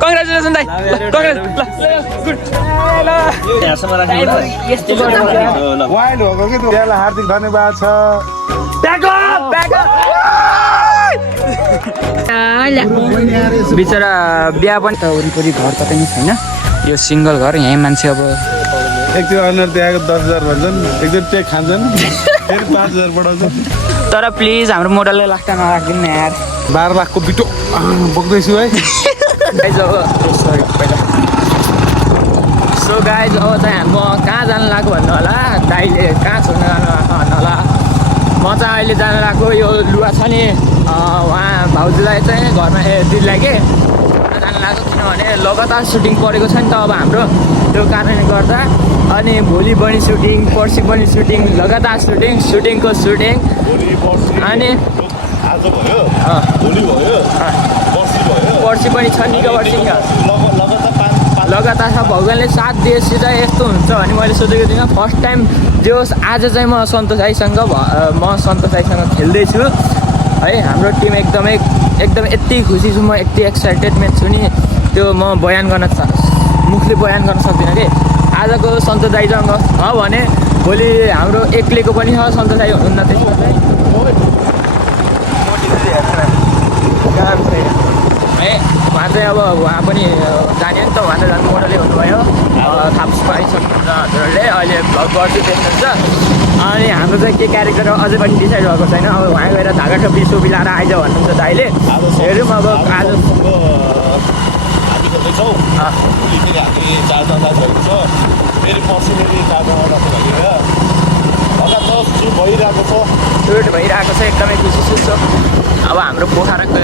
Congratulation दाइ हार्दिक धन्यवाद छ। बिचरा बिहा पनि त वरिपरि घर कतै पनि छैन, यो सिङ्गल घर। यहीँ मान्छे अब एकतिर अनुहार देखाएको 10,000 भन्छन्, एकतिर टेक खान्छन्, फेरि 5,000 बढाउँछन्। तर प्लिज हाम्रो मोडलले लास्टमा नराखिदिनु न यार। 12 लाखको बिटो बोक्दैछु है। सो गाइज अब चाहिँ म कहाँ जानु लाग्यो भन्नु होला, दाइले कहाँ छोड्नु जानु लाग्छ भन्नु होला। म चाहिँ अहिले जानु लाग्यो यो लुगा छ नि उहाँ भाउजूलाई चाहिँ घरमा दिदीलाई के जानु लाग्यो, किनभने लगातार सुटिङ परेको छ नि त अब हाम्रो, त्यो कारणले गर्दा। अनि भोलि पनि सुटिङ, पर्सि पनि सुटिङ, लगातार सुटिङको सुटिङ। अनि आज भयो, भोलि भयो, पर्सि पनि छ निको पर्सि लगातार छ। भगवान्ले साथ दिएपछि चाहिँ यस्तो हुन्छ भने मैले सोचेको थिइनँ। फर्स्ट टाइम जे होस् आज चाहिँ म सन्तोष दाइसँग खेल्दैछु है। हाम्रो टिम एकदमै यति खुसी छु म, यति एक्साइटेडमेन्ट छु नि, त्यो म मुखले बयान गर्न सक्दिनँ कि। आजको सन्तोष दाइसँग छ भने भोलि हाम्रो एक्लैको पनि छ, सन्तोष दाइ हुनुहुन्न त्यसमा चाहिँ है। उहाँ चाहिँ अब उहाँ पनि जाने नि त, उहाँ त झन् मोडलै हुनुभयो, थाहा पाइसक्नुहुन्छ हजुरहरूले। अहिले भ्लग गर्दै देख्नुहुन्छ। अनि हाम्रो चाहिँ के क्यारेक्टर अझै पनि डिसाइड भएको छैन। अब उहाँ गएर धागा टोपी सोपी लाएर आइज भन्नुहुन्छ दाइले। हेरौँ अब आज सुट भइरहेको छ, एकदमै खुसी छु। अब हाम्रो पोखराको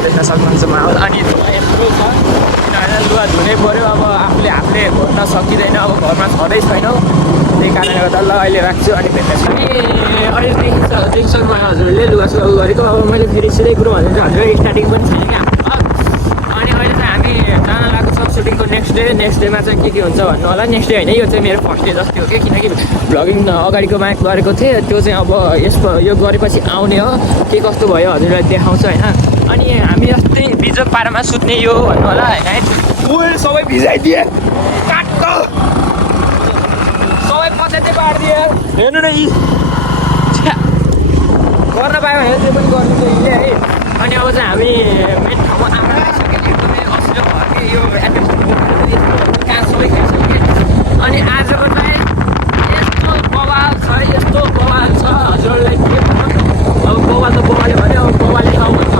देख्न सक्नुहुन्छ माहौल। अनि यस्तो छ किनभने लुगा धुनै पऱ्यो, अब आफूले भर्न सकिँदैन, अब घरमा छँदै छैनौँ, त्यही कारणले गर्दा ल अहिले राख्छु। अनि भेट्दैछु अहिले देखिसक्नु हजुरहरूले लुगा सुगा गरेको। अब मैले फेरि सिधै कुरो भनिदिन्छु, हजुर स्टार्टिङ पनि छैन क्या। अनि अहिले चाहिँ हामी जान लागेको छ सुटिङको नेक्स्ट डेमा चाहिँ के हुन्छ भन्नु होला। नेक्स्ट डे होइन, यो चाहिँ मेरो फर्स्ट डे जस्तै हो कि, किनकि भ्लगिङ अगाडिको माग गरेको थिएँ, त्यो चाहिँ अब यो गरेपछि आउने हो। के कस्तो भयो हजुरलाई देखाउँछ होइन। अनि हामी अस्ति बिजोग पारामा सुत्ने यो भन्नु होला होइन। सबै भिजाइदिए, काटको सबै पचाइदिए पारिदिए। हेर्नु न यी गर्न पायो भने त्यो पनि गर्नु यहीले है। अनि अब चाहिँ हामी मेन ठाउँमा आएर आइसक्यो, एकदमै असिलो भयो कि यो कहाँ सबै खाइसक्यो। अनि आजको चाहिँ यस्तो बवाल छ हजुरहरूलाई के भन्नु। अब बवाल त बवाल्यो भने अब बवाले ठाउँ भन्नु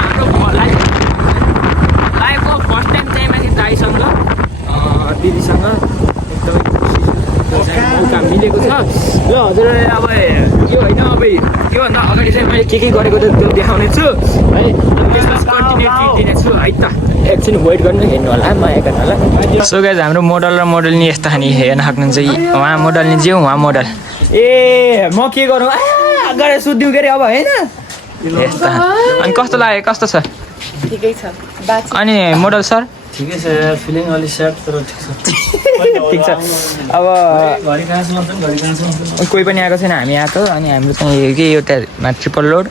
हाम्रो लाइफको फर्स्ट टाइम चाहिँ माथि दाइसँग दिदीसँग एकदमै मौका मिलेको छ। ल हजुरहरूले अब यो होइन, अब योभन्दा अगाडि चाहिँ मैले के गरेको त त्यो देखाउने छु है, कन्टिन्युटी दिनेछु है त। एकछिन वेट गर्नु, हेर्नु होला, माया गर्नु होला। सो गाइज हाम्रो मोडल र मोडलनी यस्तो खाने हेर्न सक्नुहुन्छ। उहाँ मोडलनी जिउ, उहाँ मोडल। ए म के गरौँ गएर सुत्दिउँ के अरे अब होइन। यस्तो अनि कस्तो लाग्यो, कस्तो छ? ठिकै छ। अनि मोडल सर ठिकै छ, फिलिङ अलि स्याड तर ठिक छ। ठिक छ। अब घरि कहाँ छ कोही पनि आएको छैन, हामी आएको। अनि हाम्रो चाहिँ के एउटामा ट्रिपल लोड,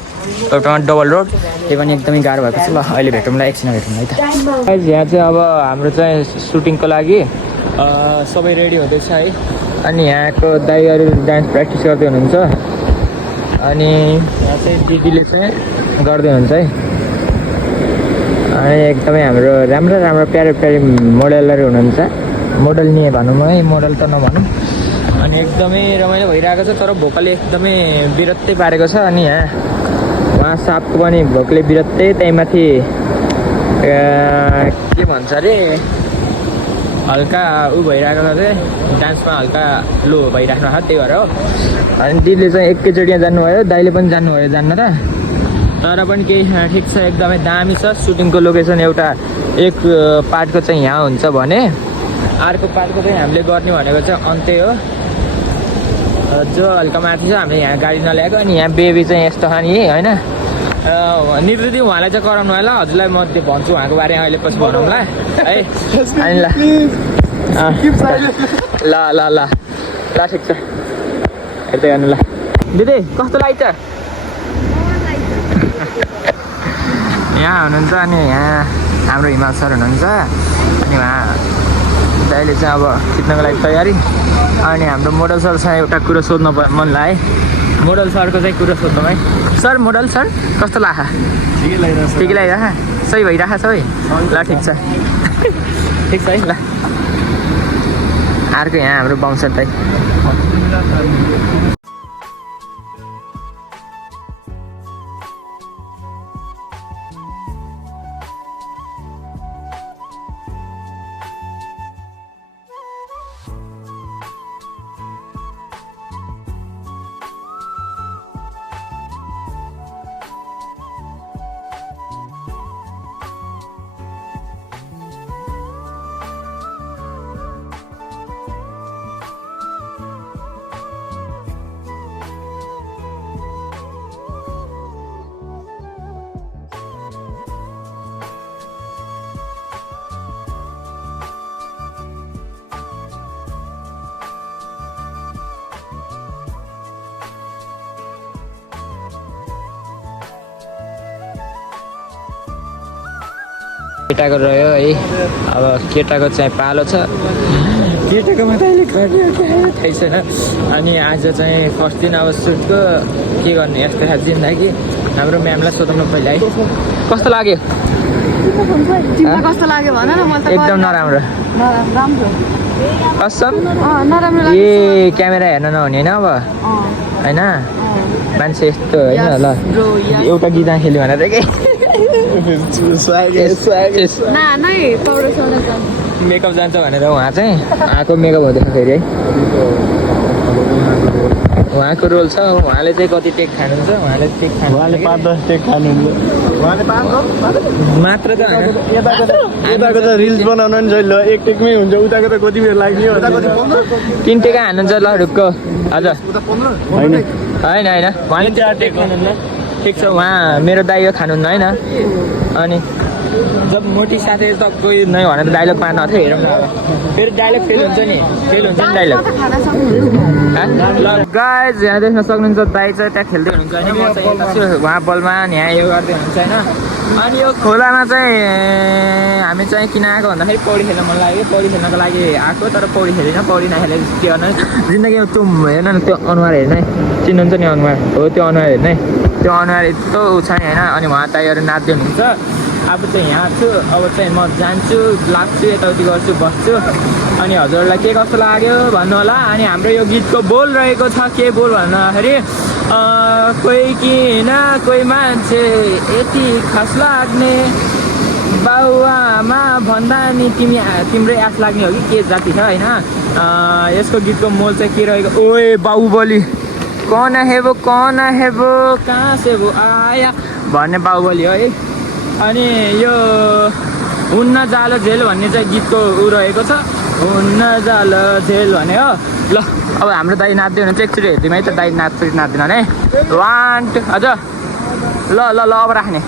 एउटामा डबल लोड, त्यो पनि एकदमै गाह्रो भएको छ। ल अहिले भेटौँला, एकछिन भेटौँ है त। यहाँ चाहिँ अब हाम्रो चाहिँ सुटिङको लागि सबै रेडी हुँदैछ है। अनि यहाँको दाइहरू डान्स प्र्याक्टिस गर्दै हुनुहुन्छ। अनि यहाँ चाहिँ दिदीले चाहिँ गर्दै हुन्छ है। अनि एकदमै हाम्रो राम्रो प्यारो मोडलहरू हुनुहुन्छ। मोडल नि भनौँ है, मोडल त नभनौँ। अनि एकदमै रमाइलो भइरहेको छ, तर भोकले एकदमै बिरत्तै पारेको छ। अनि यहाँ उहाँ सापको पनि भोकले बिरत्तै, त्यही माथि के भन्छ अरे हल्का भइरहेको छ चाहिँ डान्समा हल्का लो भइराख्नु छ, त्यही भएर हो। अनि दिदीले चाहिँ एकैचोटि यहाँ जानुभयो, दाइले पनि जानुभयो जान्न त, तर पनि केही ठिक छ, एकदमै दामी छ। सुटिङको लोकेसन एउटा एक पार्टको चाहिँ यहाँ हुन्छ भने अर्को पार्टको चाहिँ हामीले गर्ने भनेको चाहिँ अन्त्य हो, जो हल्का माथि छ। हामीले यहाँ गाडी नल्याएको। अनि यहाँ बेबी चाहिँ यस्तो खाने होइन, निवृत्ति उहाँलाई चाहिँ कराउनु होला हजुरलाई म त्यो भन्छु उहाँको बारेमा अहिले पछि भनौँला है अनि ल ल ल ल ल ठिक छ हेर्दै गर्नु ल दिदी कस्तो लाग्छ यहाँ हुनुहुन्छ अनि यहाँ हाम्रो हिमाल सर हुनुहुन्छ अनि उहाँ दाइले चाहिँ अब खिच्नको लागि तयारी अनि हाम्रो मोडल सरसँग एउटा कुरो सोध्न मन लाग्यो मोडल सरको चाहिँ कुरो सोध्नु है सर मोडल सर कस्तो लाग्छ ठिकै लागिरहेको सही भइरहेको छ है ल ठिक छ ठिक छ है ल अर्को यहाँ हाम्रो बमसर दाइ केटाको रह्यो है अब केटाको चाहिँ पालो छ केटाको मात्रै अहिले थाहै छैन अनि आज चाहिँ फर्स्ट दिन अब सुटको के गर्ने यस्तो खालको जिन्दगी हाम्रो म्यामलाई सोध्नु पहिला है कस्तो लाग्यो कस्तो लाग्यो भन न मलाई एकदम नराम्रो राम्रो कसम नराम्रो ए क्यामेरा हेर्न नहुने होइन अब होइन मान्छे यस्तो होइन ल एउटा गीत खेल्यो भनेर के मेकअप जान्छ भनेर उहाँ चाहिँ उहाँको मेकअप हुँदैछ फेरि है उहाँको रोल छ उहाँले चाहिँ कति टेक खानुहुन्छ उहाँले टेक खानु उहाँले 5-10 टेक खानुहुन्छ उहाँले 5-10 मात्र त होइन यताको त रिल्स बनाउनु नि छैन एक टेकमै हुन्छ उताको त कति बेर लाग्ने हो 3 टेका हान्नुहुन्छ ल ढुक्क हजुर होइन होइन होइन उहाँले 4 टेक खानुहुन्न ठिक छ उहाँ मेरो दाइ यो खानुहुन्न होइन अनि जब मोटी साथी त कोही नै भनेर डाइलग पार्न थियो हेरौँ न अब फेरि डाइलग फेल हुन्छ नि डाइलग ल गाइज यहाँ देख्न सक्नुहुन्छ दाइ चाहिँ त्यहाँ खेल्दै हुनुहुन्छ होइन म चाहिँ यता छु उहाँ बलमा यहाँ यो गर्दै हुनुहुन्छ होइन अनि यो खोलामा चाहिँ हामी चाहिँ किन आएको भन्दाखेरि पौडी खेल्न मन लाग्यो पौडी खेल्नको लागि आएको तर पौडी खेलेन पौडी नखेले के गर्नु जिन्दगीमा त्यो हेर्न न त्यो अनुहार हेर्नु है चिन्नुहुन्छ नि अनुहार हो त्यो अनुहार हेर्नु है त्यो अनुहार यस्तो उ छ नि होइन अनि उहाँ दाइहरू नाच्दै हुनुहुन्छ अब चाहिँ यहाँ छु अब चाहिँ म जान्छु लाग्छु यताउति गर्छु बस्छु अनि हजुरहरूलाई के कस्तो लाग्यो भन्नु होला अनि हाम्रो यो गीतको बोल रहेको छ के बोल भन्दाखेरि कोही किन कोही मान्छे यति खास लाग्ने बाउआमा भन्दा नि तिम्रै आस लाग्ने हो कि के जाति छ होइन यसको गीतको मोल चाहिँ के रहेको ओए बाहुबली कौन है वो कहाँ से वो आया भन्ने बाहुबली हो है अनि यो हुन्न जालो झेल भन्ने चाहिँ गीतको ऊ रहेको छ हुन्न जालो झेल भने हो ल अब हाम्रो दाइ नाच्दै हुनुहुन्छ एकचोटि हेरिदिउँ है त दाइ नाच्दैन है 1 2 हजुर ल ल ल अब राख्ने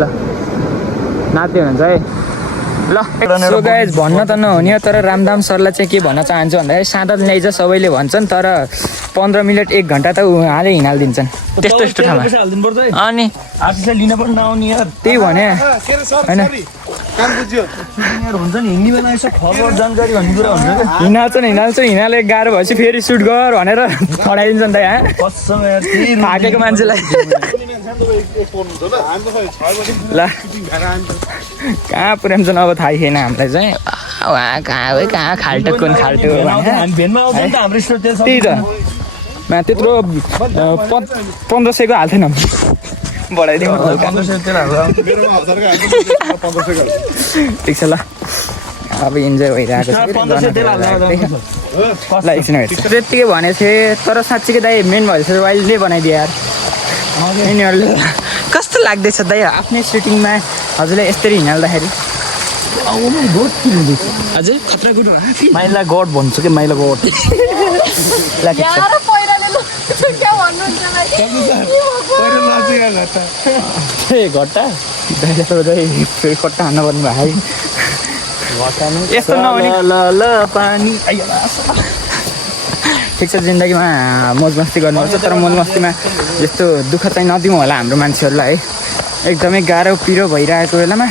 ल नाच्दै हुनुहुन्छ है ल सो गाइज भन्न त नहुने तर रामदाम सरलाई चाहिँ के भन्न चाहन्छु भन्दाखेरि सादा ल्याइज सबैले भन्छन् तर 15 मिनट 1 घन्टा त उहाँले हिँडालिदिन्छन् त्यस्तो यस्तो ठाउँमा अनि लिन पनि नआउने यार त्यही भने होइन हुन्छ नि हिँड्ने बेला यसो खबर जानकारी भन्ने कुरा हुन्छ हिँडाल्छ हिँडाले गाह्रो भएपछि फेरि सुट गर भनेर खडाइदिन्छन् त यहाँ कसम यार थाकेको मान्छेलाई ल कहाँ पुर्याउँछन् अब थाहै छैन हामीलाई चाहिँ उहाँ कहाँ खाल्टो कुन खाल्टो हामी भेनमा आउँदैन त हाम्रो स्टोर त्यही त त्यत्रो 1500को हाल्थेन बढाइदिउँ ठिक छ ल अब इन्जोय भइरहेको छ ल एकछिन त्यत्तिकै भनेको थिएँ तर साँच्चीकै दाइ मेन भएछ वाइल्डले बनाइदियो यार यिनीहरूले कस्तो लाग्दैछ दाइ आफ्नै सुटिङमा हजुरलाई यसरी हिँड्दाखेरि हजुर खतरा गुड माइला गड भन्छु कि माइला गड यार पहिराले क्या भन्नु पहिरो नाचेको घट्टा ए घट्टा फेरि कट्टा हान्न पर्ने भाइ यस्तो नहुने ल पानी ठिक छ जिन्दगीमा मोज मस्ती गर्नुपर्छ तर मोज मस्तीमा यस्तो दुःख चाहिँ नदिउँ होला हाम्रो मान्छेहरूलाई है एकदमै गाह्रो पिरो भइरहेको बेलामा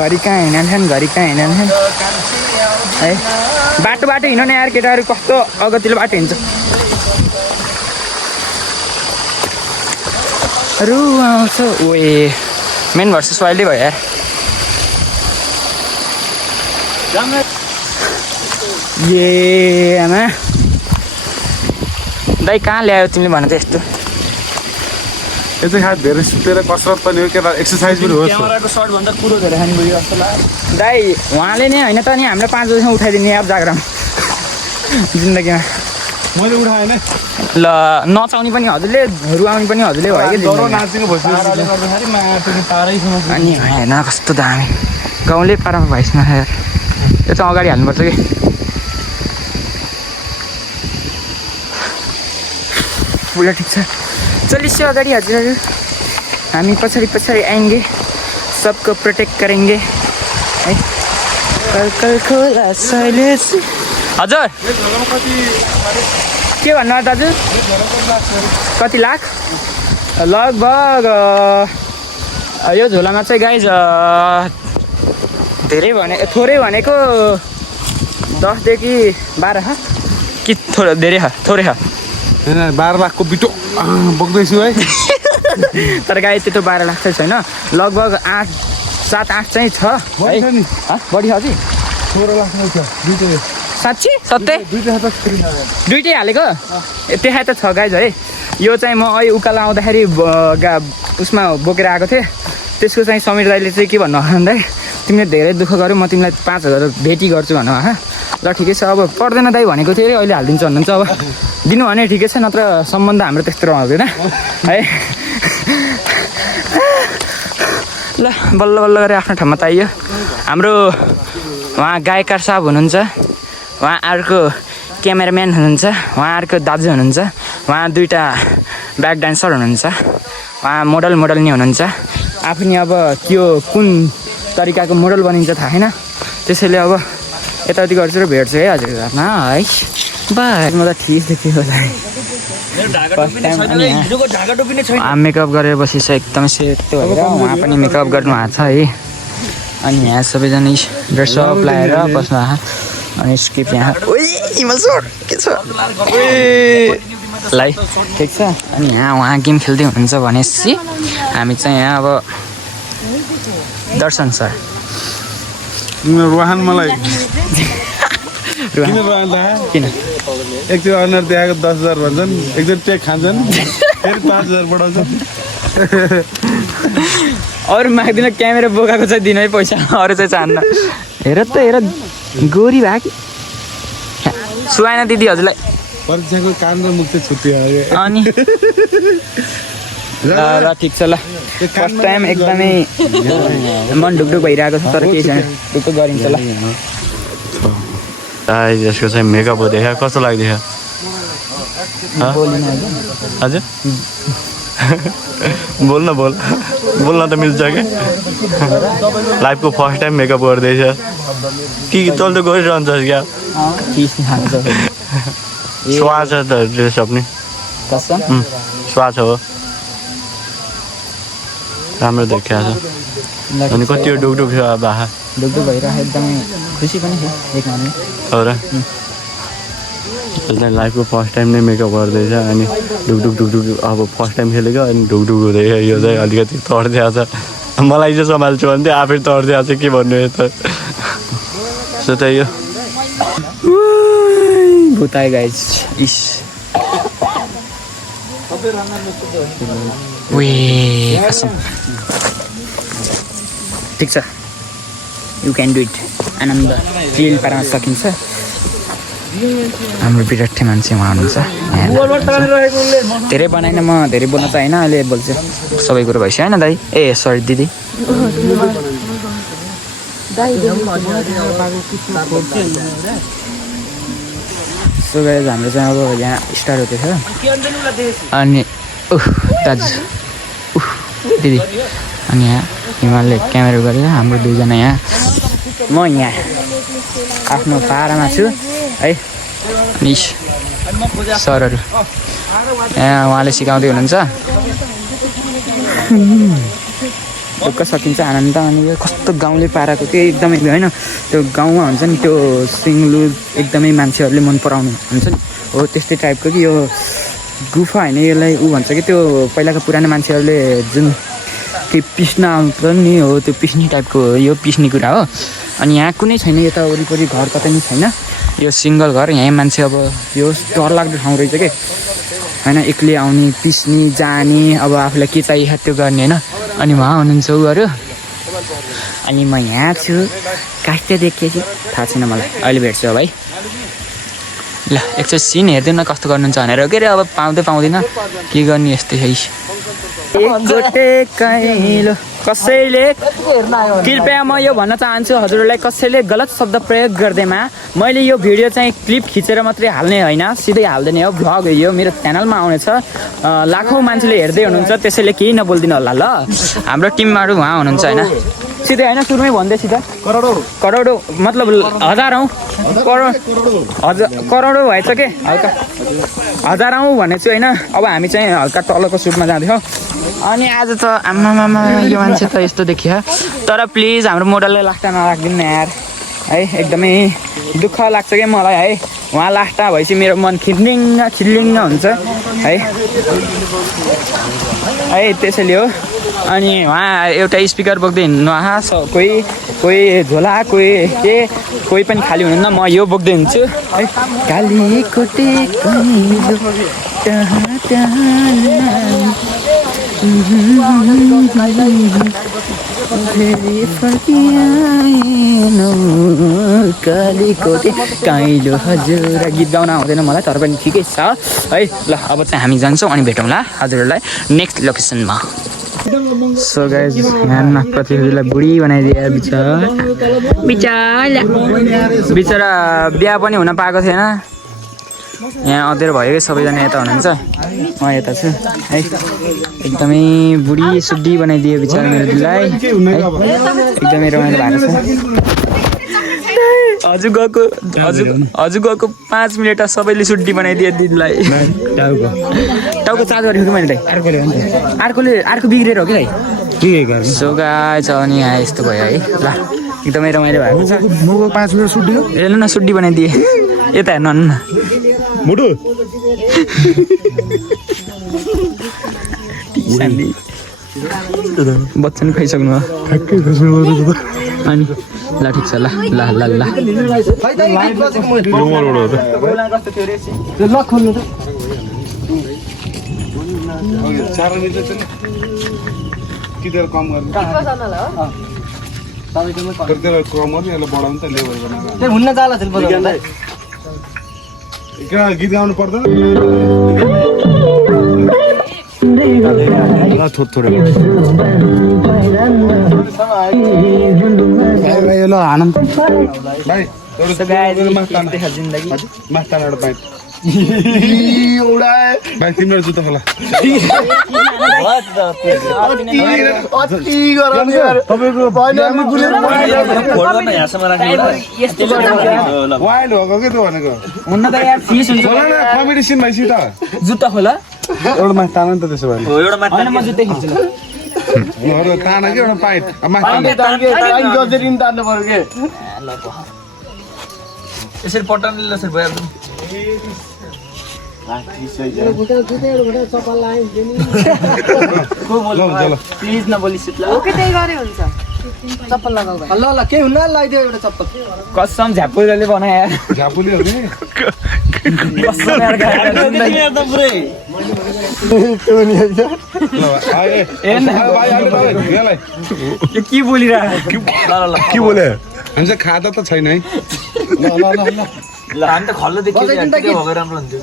घरि कहाँ हिँड्छन् घरि कहाँ हिँड्छन् है बाटो बाटो हिँड्ने यार केटाहरू कस्तो अगतिलो बाटो हिँड्छ रु आउँछ ओए मेन भर्सेस वाइल्डै भयो यार ए आमा दाइ कहाँ ल्यायो तिमीले भन त यस्तो यो चाहिँ खास धेरै सुतेर कसरत पनि हो केटा एक्सर्साइज पनि हो क्यामेराको सर्ट भन्दा कुरो धेरै खानु पऱ्यो जस्तो लाग्यो दाइ उहाँले नै होइन त नि हामीलाई 5 बजीसम्म उठाइदिने अब जाग्रामा जिन्दगीमा मैले उठाएँ नि ल नचाउने पनि हजुरले रुवाउने पनि हजुरले भयो कि डरो नाचेको भइसक्यो गर्दाखेरि माटोको पारैसँग अनि होइन कस्तो दामी गाउँले पारामा भइसक्यो यार यो चाहिँ अगाडि हाल्नुपर्छ कि पुरा ठिक छ चलिए अगाडि हजुरहरू हामी पछाडि पछाडि आएंगे सबको प्रोटेक्ट करेंगे है कल खोला शैलेश हजुर के भन्नु दाजु कति लाख लगभग यो झोलामा चाहिँ गाइज धेरै भने थोरै भनेको 10 देखि 12 कि थोरै धेरै थोरै 12 लाखको बिटो बोक्दैछु है तर गाई त्यस्तो 12 लाख चाहिँ छैन लगभग 7-8 चाहिँ छ है बढी छ कि 16 लाख नै छ दुईटै साँच्ची सत्य दुइटै हालेको त्यहाँ त छ गाइज है यो चाहिँ म अहिले उकालो आउँदाखेरि उसमा बोकेर आएको थिएँ त्यसको चाहिँ समीर दाइले चाहिँ के भन्नु भन्दा तिमीले धेरै दुःख गर्यो म तिमीलाई 5,000 भेटी गर्छु भन्नु ल ठिकै छ अब पर्दैन दाइ भनेको थियो अरे अहिले हालिदिन्छु भन्नुहुन्छ अब दिनु भने ठिकै छ नत्र सम्बन्ध हाम्रो त्यस्तो रहँदैन है ल बल्ल बल्ल गरेर आफ्नो ठाउँमा त आइयो हाम्रो उहाँ गायककार साहब हुनुहुन्छ उहाँ अर्को क्यामेराम्यान हुनुहुन्छ उहाँ अर्को दाजु हुनुहुन्छ उहाँ दुईवटा ब्याक डान्सर हुनुहुन्छ उहाँ मोडल नि हुनुहुन्छ आफू नि अब त्यो कुन तरिकाको मोडल बनिन्छ थाहा छैन त्यसैले अब यताउति गर्छु र भेट्छु है हजुर घरमा है बाई म त ठिक देखेँ होला मेकअप गरेर बसेछ एकदमै सेतो भएर उहाँ पनि मेकअप गर्नु भएको छ है अनि यहाँ सबैजना ड्रेसअप लगाएर बस्नु भएको अनि स्किप यहाँ के छ लाई ठिक छ अनि यहाँ उहाँ गेम खेल्दै हुनुहुन्छ भनेपछि हामी चाहिँ यहाँ अब दर्शन सर रोहन मलाई किन रोहन दा किन एकचोटि अनुहार देखाएको 10,000 भन्छन् एकचोटि चेक खान्छन् फेरि 5,000 बढाउँछन् अरू माग्दिन क्यामेरा बोकाएको चाहिँ दिनै पैसा अरू चाहिँ चाहन्न हेर त हेर गोरी भए कि सुहाएन दिदी हजुरलाई परीक्षाको कान र मुख चाहिँ छुट्टियो अनि ल ठिक छ ल फर्स्ट टाइम एकदमै मन ढुकढुक भइरहेको छ तर केही छैन ढुकढुक गरिन्छ ल यसको चाहिँ मेकअप हो देखा कस्तो लाग्दैछ हजुर बोल्न त मिल्छ क्या लाइफको फर्स्ट टाइम मेकअप गर्दैछ कि तल त गरिरहन्छस् क्या स्वा छ त ड्रेसअप नि स्वा छ हो राम्रो देखिएको छ अनि कति ढुकढुक छ बाहा ढुकढुक भइरहेको एकदमै खुसी पनि थियो देख्न हो र त्यसलाई लाइफको फर्स्ट टाइम नै मेकअप गर्दैछ अनि ढुकढुक अब फर्स्ट टाइम खेलेको अनि ढुकढुक हुँदैछ यो चाहिँ अलिकति तर्दिएको छ मलाई चाहिँ सम्हाल्छु भने चाहिँ आफै तर्दिएको छ के भन्नु यता सो त यो भुताए गाइज इस ठिक छ यु क्यान डु इट आनन्द फिल पार्न सकिन्छ हाम्रो विराट मान्छे उहाँ हुनुहुन्छ धेरै बनाइन म धेरै बोल्न त होइन अहिले बोल्छु सबै कुरो भइसक्यो होइन दाइ ए सरी दिदी सो गाइज हाम्रो चाहिँ अब यहाँ स्टार्ट हुँदैछ अनि दाजु दिदी अनि यहाँ हिमालले क्यामेरा गरेर हाम्रो दुईजना यहाँ म यहाँ आफ्नो पारामा छु है निस सरहरू यहाँ उहाँले सिकाउँदै हुनुहुन्छ ढुक्क सकिन्छ आनन्द अनि यो कस्तो गाउँले पाराको त्यो एकदमै होइन त्यो गाउँमा हुन्छ नि त्यो सिङ्गलु एकदमै मान्छेहरूले मन पराउनु हुन्छ नि हो त्यस्तै टाइपको कि यो गुफा होइन यसलाई ऊ भन्छ कि त्यो पहिलाको पुरानो मान्छेहरूले जुन केही पिस्न आउँछ नि हो त्यो पिस्ने टाइपको हो यो पिस्ने कुरा हो अनि यहाँ कुनै छैन यता वरिपरि घर कतै पनि छैन यो सिङ्गल घर यहीँ मान्छे अब यो डरलाग्दो ठाउँ रहेछ कि होइन एक्लै आउने पिस्ने जाने अब आफूलाई के चाहियो त्यो गर्ने होइन अनि उहाँ हुनुहुन्छ उहरू अनि म यहाँ छु कास्ते देखेछु थाहा छैन मलाई अहिले भेट्छु अब है ल एकचोटि सिन हेरिदिउँ न कस्तो गर्नुहुन्छ भनेर के अरे अब पाउँदैन के गर्ने यस्तै है कसैले कृपया म यो भन्न चाहन्छु हजुरहरूलाई कसैले गलत शब्द प्रयोग गर्दैमा मैले यो भिडियो चाहिँ क्लिप खिचेर मात्रै हाल्ने होइन सिधै हाल्दैन हो भ्लग हो यो मेरो च्यानलमा आउनेछ लाखौँ मान्छेले हेर्दै हुनुहुन्छ त्यसैले केही नबोलिदिनु होला ल हाम्रो टिमबाट उहाँ हुनुहुन्छ होइन सिधै होइन सुरुमै भन्दै सिधा करोडौँ मतलब हजारौँ करोडौँ भएछ के हल्का हजारौँ भनेको छु होइन अब हामी चाहिँ हल्का तलको सुटमा जाँदैछौँ अनि आज त आमामामा यो मान्छे त यस्तो देखियो तर प्लिज हाम्रो मोडललाई लास्टा नराखिदिनु न यार है एकदमै दुःख लाग्छ क्या मलाई है उहाँ लास्टा भएपछि मेरो मन खिल्लिङ्ग हुन्छ है त्यसैले हो अनि उहाँ एउटा स्पिकर बोक्दै हिँड्नु कोही झोला कोही पनि खाली हुनुहुन्न म यो बोक्दै हुन्छु है काली कोटे कालीकोटे काइलो हजुर गीत गाउन आउँदैन मलाई तर पनि ठिकै छ है ल अब चाहिँ हामी जान्छौँ अनि भेटौँला हजुरहरूलाई नेक्स्ट लोकेसनमा सो गाइज यहाँ प्रतिनिधिलाई बुढी बनाइदिए बिचरा बिहा पनि हुन पाएको थिएन यहाँ अँधेरो भयो कि सबैजना यता हुनुहुन्छ म यता छु है एकदमै बुढी सुड्डी बनाइदियो बिचरा मेरो दिदीलाई एकदमै रमाइलो भएको छ हजुर गएको 5 मिनट सबैले सुड्डी बनाइदियो दिदीलाई टाउको चार्ज गरेको कि मैले अर्को बिग्रेर हो कि भाइ सो गाइस अनि यहाँ यस्तो भयो है ल एकदमै रमाइलो भएको छ 5 मिनट सुड्डी हेर्नु न सुड्डी बनाइदिए यता हेर्नु न मुटु बच्चन खाइसक्नु अनि ल ठिक छ ल गीत गाउनु पर्दैन थोरै आनन्द भाइ भाइ तिम्रो जुत्ता खोला वाइल्ड भएको के त्यो भनेको कम्पिटिसन भएपछि त जुत्ता खोला एउटा माथि तान नि त त्यसो भने तान कि एउटा पाइट यसरी पट्टाउने यसरी भइहाल्छ प्लिज नबोली चप्पल लगाऊ ल केही हुन्न लगाइदियो एउटा चप्पल कसम झ्यापुले बनाए झापुली हो नि के बोलिरह के बोले हामी चाहिँ खाँदा त छैन है हामी त खल्लोदेखि भए राम्रो हुन्थ्यो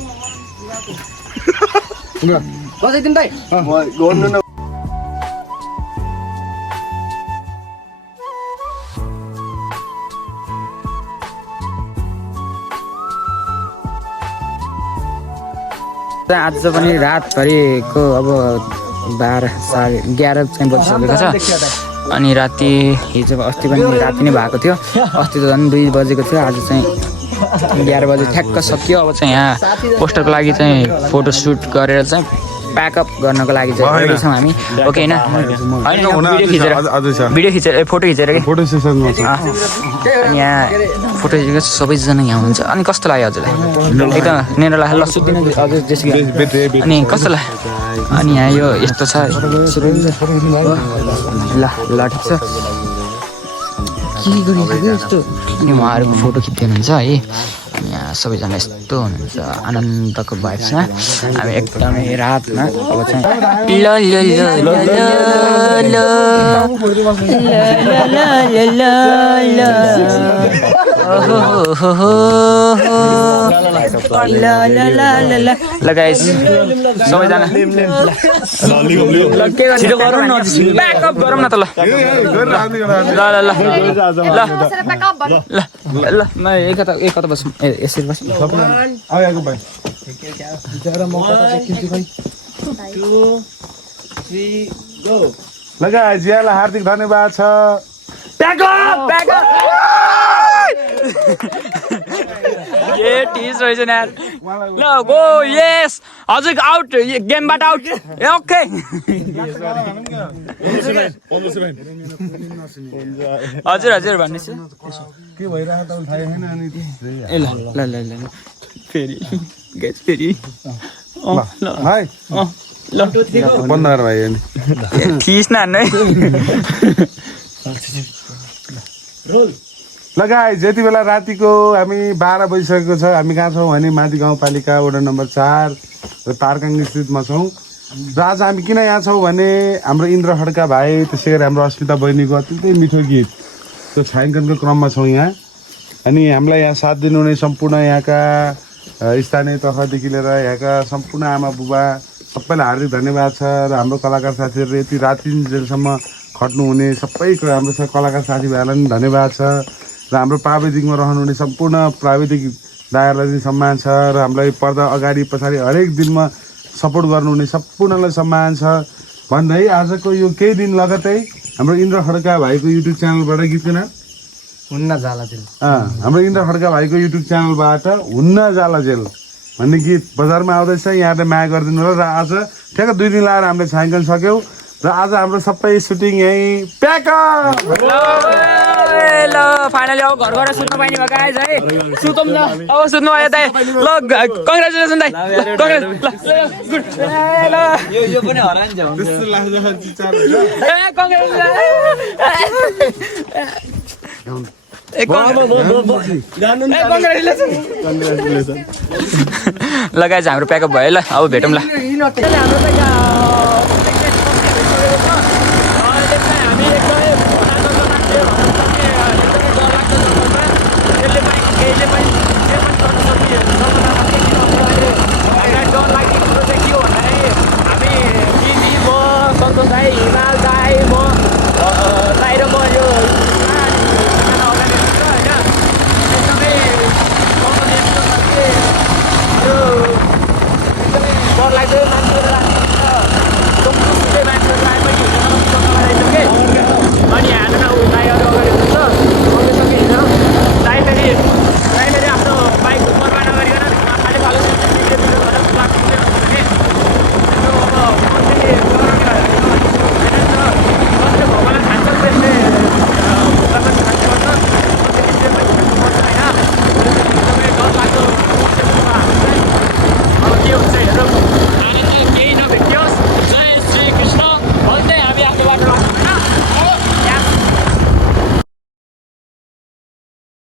बजाइदिनु दाइ आज पनि रातभरिको अब 12 साढे 11 चाहिँ बजिसकेको छ अनि राति हिजो अस्ति पनि राति नै भएको थियो अस्ति त झन् 2 बजेको थियो आज चाहिँ 11 बजे ठ्याक्क सकियो अब चाहिँ यहाँ पोस्टरको लागि चाहिँ फोटो सुट गरेर चाहिँ प्याकअप गर्नको लागि चाहिँ गएछौँ हामी ओके होइन भिडियो खिचेर फोटो खिचेर कि फोटो सेसनमा छ अनि यहाँ फोटो खिचेको सबैजना यहाँ हुन्छ अनि कस्तो लाग्यो हजुरलाई एकदम नेरो लाग्यो ल सुत्दिनु हजुर जेसी अनि कस्तो लाग्यो अनि यहाँ यो यस्तो छ ल ल ठिक छ के गरिरहेको यस्तो अनि उहाँहरूको फोटो खिच्दै हुनुहुन्छ है अनि यहाँ सबैजना यस्तो हुनुहुन्छ आनन्दको भाइब्समा हामी एकदमै रातमा अब चाहिँ ल ल ल ल ल गाइस सबैजना छिटो गरौँ न ब्याकअप गरौँ न त ल ल ल म एकता बसौँ यसरी बसौँ आएको भाइ लगा जियालाई हार्दिक धन्यवाद छ ये टिज रहेछ यार ल गो यस हजुर आउट गेमबाट आउट ओके हजुर हजुर भन्नुहोस् के भइरहेको त थाहै छैन अनि ए ल ल ल ल फेरि गेस फेरि हाय ल बन्द गर भाइ अनि थिस न है लगाए जति बेला रातिको हामी 12 बजिसकेको छ हामी कहाँ छौँ भने माथि गाउँपालिका वडा नम्बर 4 र तारकाङ स्थितमा छौँ र आज हामी किन यहाँ छौँ भने हाम्रो इन्द्र खड्का भाइ त्यसै गरी हाम्रो अस्मिता बहिनीको अत्यन्तै मिठो गीत त्यो छायाङ्कनको क्रममा छौँ यहाँ अनि हामीलाई यहाँ साथ दिनुहुने सम्पूर्ण यहाँका स्थानीय तहदेखि लिएर यहाँका सम्पूर्ण आमा बुबा सबैलाई हार्दिक धन्यवाद छ र हाम्रो कलाकार साथीहरू यति रातिन्जेलसम्म खट्नुहुने सबै हाम्रो कलाकार साथीभाइहरूलाई पनि धन्यवाद छ र हाम्रो प्राविधिकमा रहनुहुने सम्पूर्ण प्राविधिक दाइहरूलाई पनि सम्मान छ र हामीलाई पर्दा अगाडि पछाडि हरेक दिनमा सपोर्ट गर्नुहुने सम्पूर्णलाई सम्मान छ भन्दै आजको यो केही दिन लगतै हाम्रो इन्द्र खड्का भाइको युट्युब च्यानलबाट गीतको नाम हुन्न जाला जेल हाम्रो इन्द्र खड्का भाइको युट्युब च्यानलबाट हुन्न जाला जेल भन्ने गीत बजारमा आउँदैछ यहाँले माया गरिदिनु होला र आज ठ्याक्क 2 दिन लाएर हामीले छायाङ्कन सक्यौँ र आज हाम्रो सबै सुटिङ यहीँ प्याकअप ल फाइनली अब घर गएर सुत्नु पाइने भयो गाइस है सुतौँ न अब सुत्नु आयो दाइ ल कङ्ग्रेचुलेसन दाइ गुड ल यो पनि हरान्छ त्यस्तो लाग्छ ल गाइस हाम्रो प्याकअप भयो ल अब भेटौँ ल